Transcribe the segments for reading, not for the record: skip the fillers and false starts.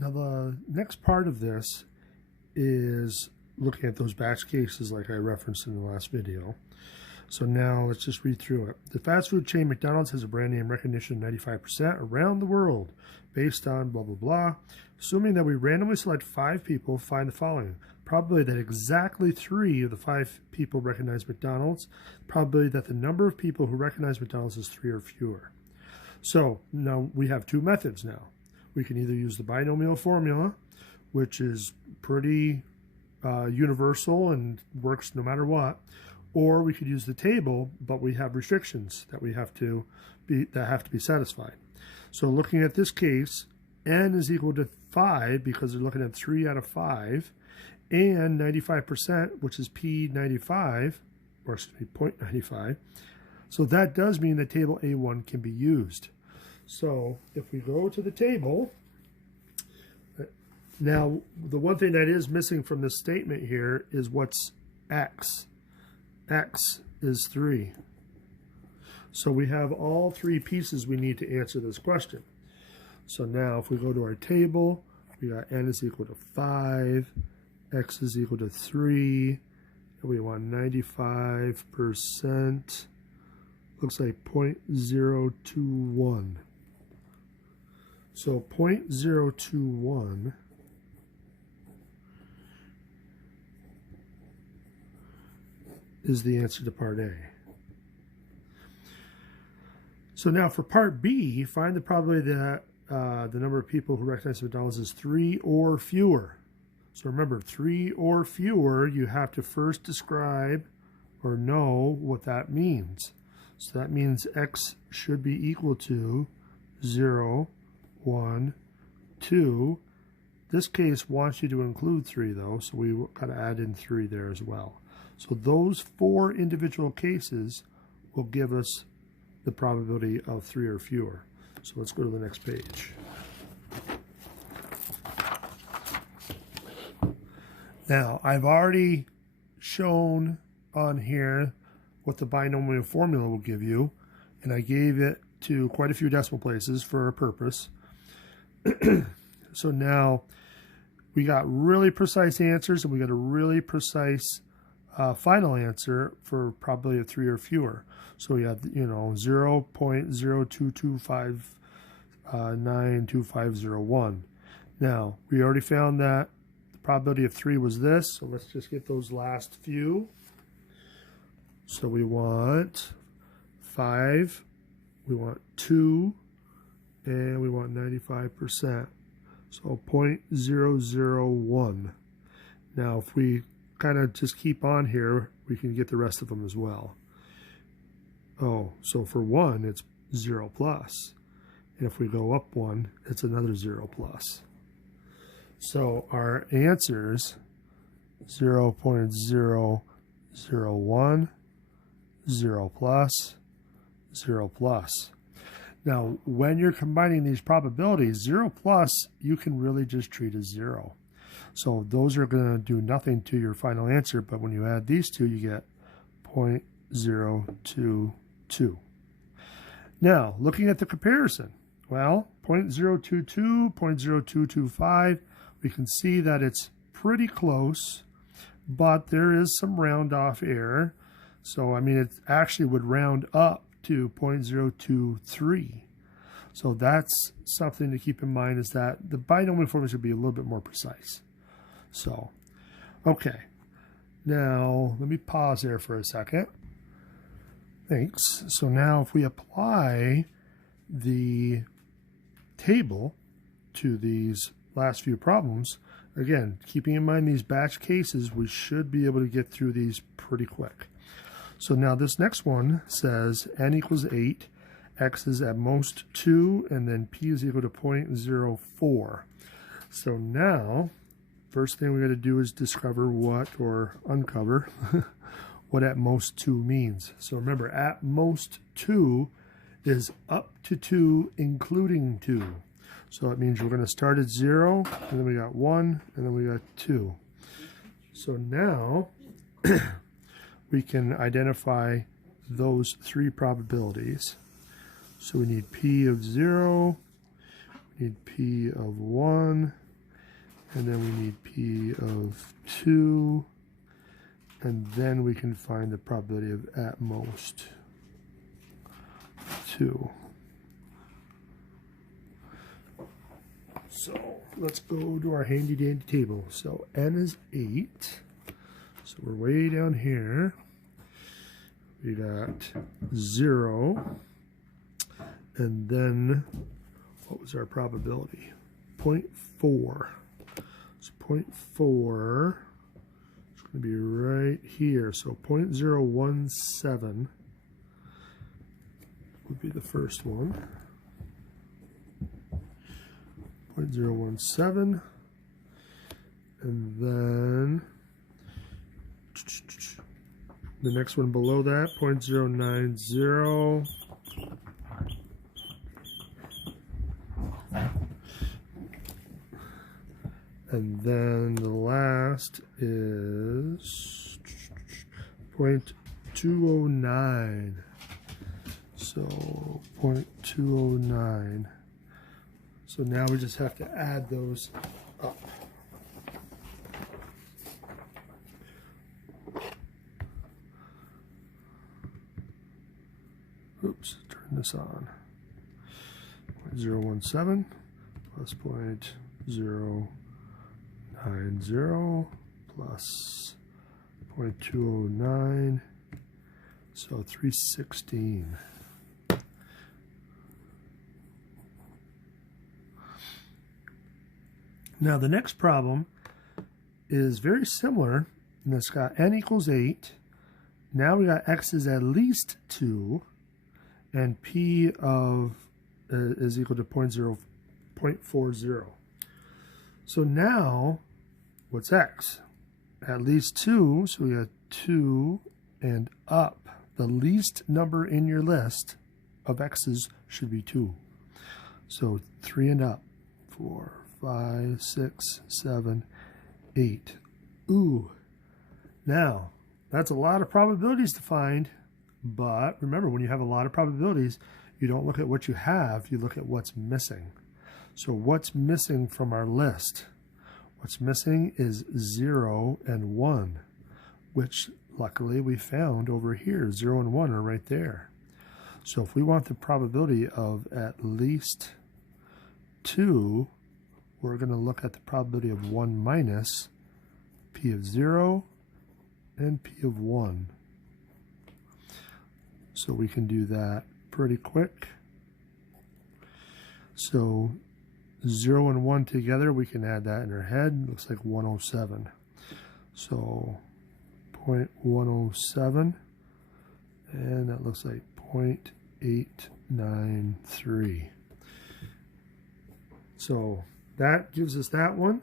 Now the next part of this is looking at those batch cases like I referenced in the last video. So now let's just read through it. The fast food chain McDonald's has a brand name recognition 95% around the world based on blah, blah, blah. Assuming that we randomly select 5 people, find the following. Probability that exactly 3 of the 5 people recognize McDonald's. Probability that the number of people who recognize McDonald's is 3 or fewer. So now we have 2 methods now. We can either use the binomial formula, which is pretty universal and works no matter what, or we could use the table, but we have restrictions that have to be satisfied. So looking at this case, n is equal to 5 because they're looking at 3 out of 5, and 95%, which is P95, or excuse me, 0.95. So that does mean that table A1 can be used. So if we go to the table, now the one thing that is missing from this statement here is what's x. X is 3. So we have all 3 pieces we need to answer this question. So now if we go to our table, we got n is equal to 5, x is equal to 3, and we want 95%, looks like 0.021. So 0.021 is the answer to part A. So now for part B, find the probability that the number of people who recognize McDonald's is 3 or fewer. So remember, 3 or fewer, you have to first describe or know what that means. So that means x should be equal to 0, 1, 2. This case wants you to include 3 though, so we got to add in 3 there as well. So those 4 individual cases will give us the probability of 3 or fewer. So let's go to the next page. Now, I've already shown on here what the binomial formula will give you, and I gave it to quite a few decimal places for a purpose. So now we got really precise answers, and we got a really precise final answer for probability of 3 or fewer. So we have, 0.022592501. Now, we already found that the probability of 3 was this, so let's just get those last few. So we want 5, we want 2, and we want 95%. So 0.001. Now, if we kind of just keep on here, we can get the rest of them as well. Oh, so for 1, it's 0 plus. And if we go up 1, it's another 0 plus. So our answers, 0.001, 0 plus, 0 plus. Now, when you're combining these probabilities, 0 plus, you can really just treat as 0. So those are going to do nothing to your final answer, but when you add these two, you get 0.022. Now, looking at the comparison, well, 0.022, 0.0225, we can see that it's pretty close, but there is some round off error. So, I mean, it actually would round up to 0.023. So that's something to keep in mind, is that the binomial formula should be a little bit more precise. So, okay. Now, let me pause there for a second. Thanks. So now if we apply the table to these last few problems, again, keeping in mind these batch cases, we should be able to get through these pretty quick. So now this next one says n equals 8, x is at most 2, and then p is equal to 0.04. So now, first thing we got to do is discover what, or uncover, what at most 2 means. So remember, at most 2 is up to 2, including 2. So it means we're going to start at 0, and then we got 1, and then we got 2. So now we can identify those 3 probabilities. So we need P of 0, we need P of 1, And then we need P of 2. And then we can find the probability of at most 2. So let's go to our handy dandy table. So n is 8. So we're way down here. We got 0. And then what was our probability? 0.4. So 0.4 is going to be right here. So 0.017 would be the first one. 0.017, and then the next one below that, 0.090, and then the last is 0.209, so 0.209. So now we just have to add those up. Oops, turn this on. 0.017 plus 0.090 plus 0.209, so 316. Now the next problem is very similar, and it's got n equals 8. Now we got x is at least 2, and p of is equal to 0.40. So now, what's x? At least 2, so we got 2 and up. The least number in your list of x's should be 2. So 3 and up, 4, 5, 6, 7, 8. Ooh. Now, that's a lot of probabilities to find, but remember, when you have a lot of probabilities, you don't look at what you have, you look at what's missing. So what's missing from our list? What's missing is 0 and 1, which luckily we found over here. 0 and 1 are right there. So if we want the probability of at least 2, we're going to look at the probability of 1 minus P of 0 and P of 1. So we can do that pretty quick. So 0 and 1 together, we can add that in our head. Looks like 107. So 0.107, and that looks like 0.893. So that gives us that one.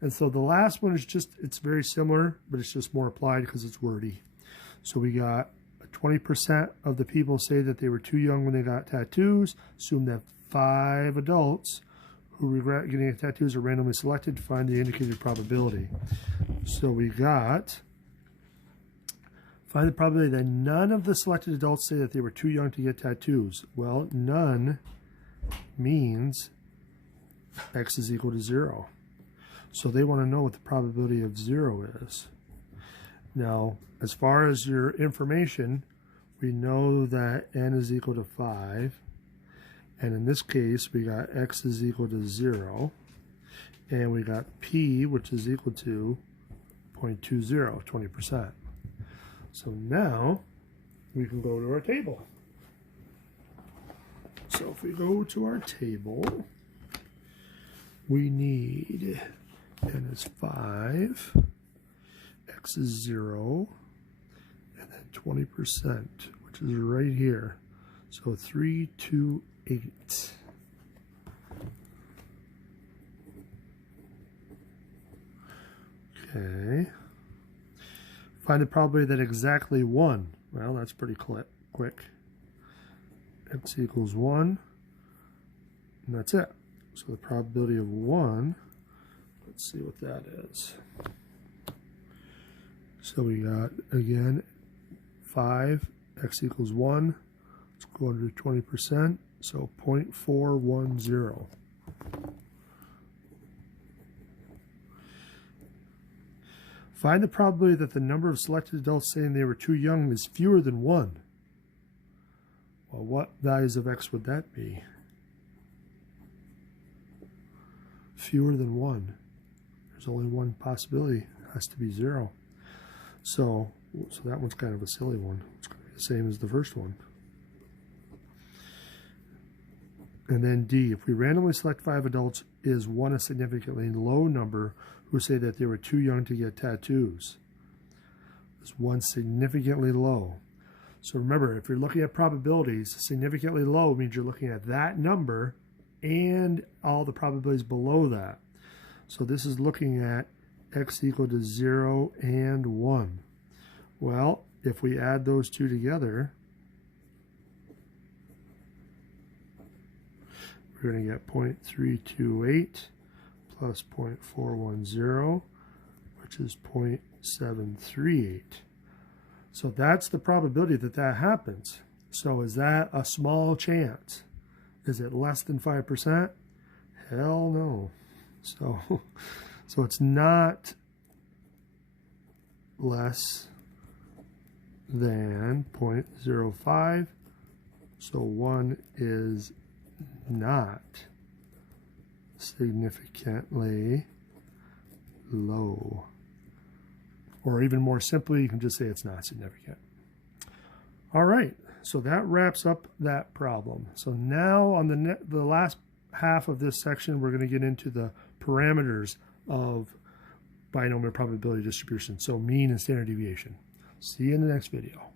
And so the last one is just, it's very similar, but it's just more applied because it's wordy. So we got 20% of the people say that they were too young when they got tattoos. Assume that 5 adults who regret getting tattoos are randomly selected to find the indicated probability. So we got, find the probability that none of the selected adults say that they were too young to get tattoos. Well, none means x is equal to 0. So they want to know what the probability of 0 is. Now, as far as your information, we know that n is equal to 5. And in this case, we got x is equal to 0. And we got p, which is equal to 0.20, 20%. So now we can go to our table. So if we go to our table, we need n is 5, x is 0, and then 20%, which is right here. So 328. Okay. Find the probability that exactly 1. Well, that's pretty quick. X equals 1, and that's it. So the probability of 1, let's see what that is. So we got, again, 5, x equals 1. Let's go under 20%, so 0.410. Find the probability that the number of selected adults saying they were too young is fewer than 1. Well, what values of x would that be? Fewer than 1. There's only one possibility. It has to be 0. So that one's kind of a silly one. It's going to be the same as the first one. And then D, if we randomly select 5 adults, is 1 a significantly low number who say that they were too young to get tattoos? Is 1 significantly low? So remember, if you're looking at probabilities, significantly low means you're looking at that number and all the probabilities below that. So this is looking at x equal to 0 and 1. Well, if we add those two together, we're going to get 0.328 plus 0.410, which is 0.738. So that's the probability that that happens. So is that a small chance? Is it less than 5%? Hell no. So it's not less than 0.05. So 1 is not significantly low. Or even more simply, you can just say it's not significant. All right, so that wraps up that problem. So now on the last half of this section, we're going to get into the parameters of binomial probability distribution, so mean and standard deviation. See you in the next video.